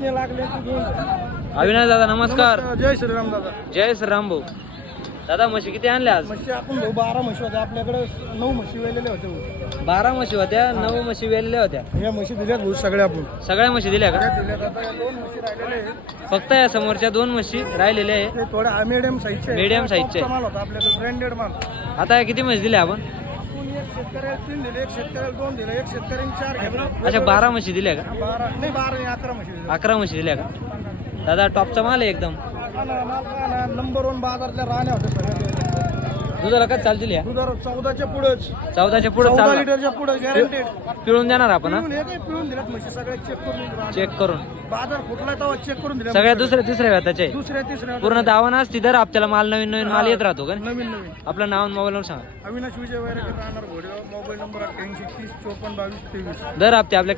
म्हशीने लागले अविनाश दादा नमस्कार. जय श्रीराम दादा. जय श्रीराम भाऊ. दादा म्हशी किती आणल्या आज? म्हशी आपण भाऊ 12 म्हशी होत्या आपल्याकडे. 9 म्हशी वेलेल्या होत्या. 12 म्हशी होत्या, 9 म्हशी वेलेल्या होत्या. या म्हशी दिल्यात भाऊ सगळ्या आपण. सगळ्या म्हशी दिल्या का? दिल्यात. आता या 2 म्हशी राहिलेल्या आहेत. फक्त या समोरच्या 2 म्हशी राहिलेल्या आहे. ते थोड्या मीडियम साईजचे. मीडियम साईजचे माल होता आपल्याकडे, ब्रँडेड माल. आता या किती म्हशी दिल्या आपण? आपण एक शेतकऱ्याला 3 दिले, एक शेतकऱ्याला 2 दिले, एक शेतकऱ्याने 4 घेतले. अच्छा 12 म्हशी दिल्या का? 12 नाही 12 नाही 11 म्हशी दिल्या. 11 म्हशी दिल्या का? दादा टॉपचा माल आहे एकदम. नंबर 1 बाजारच्या राण्या होत्या सगळ्या. दुधाला काय चालतील या? दुधार 14च्या पुढेच. 14च्या पुढे 14 चाल लिटरच्या पुढे गॅरंटेड. पिळून देणार आपण हा? पिळून दिल्यात म्हशी सगळ्या चेक करून. चेक करून बाजार फुटला तेव्हा चेक करून दिल्या. सगळ्या दुसऱ्या तिसऱ्या व्याताचे दुसऱ्या तिसऱ्या पूर्ण दावा नसती तर आपल्याला माल नवीन माल येत राहतो का? नवीन नवीन. आपलं नाव आणि मोबाईल नंबर सांगा. अविनाश विजय वैरागर राहणार घोडेगाव. Mobile number 88 30 54 22 23. दर हप्ते आपल्या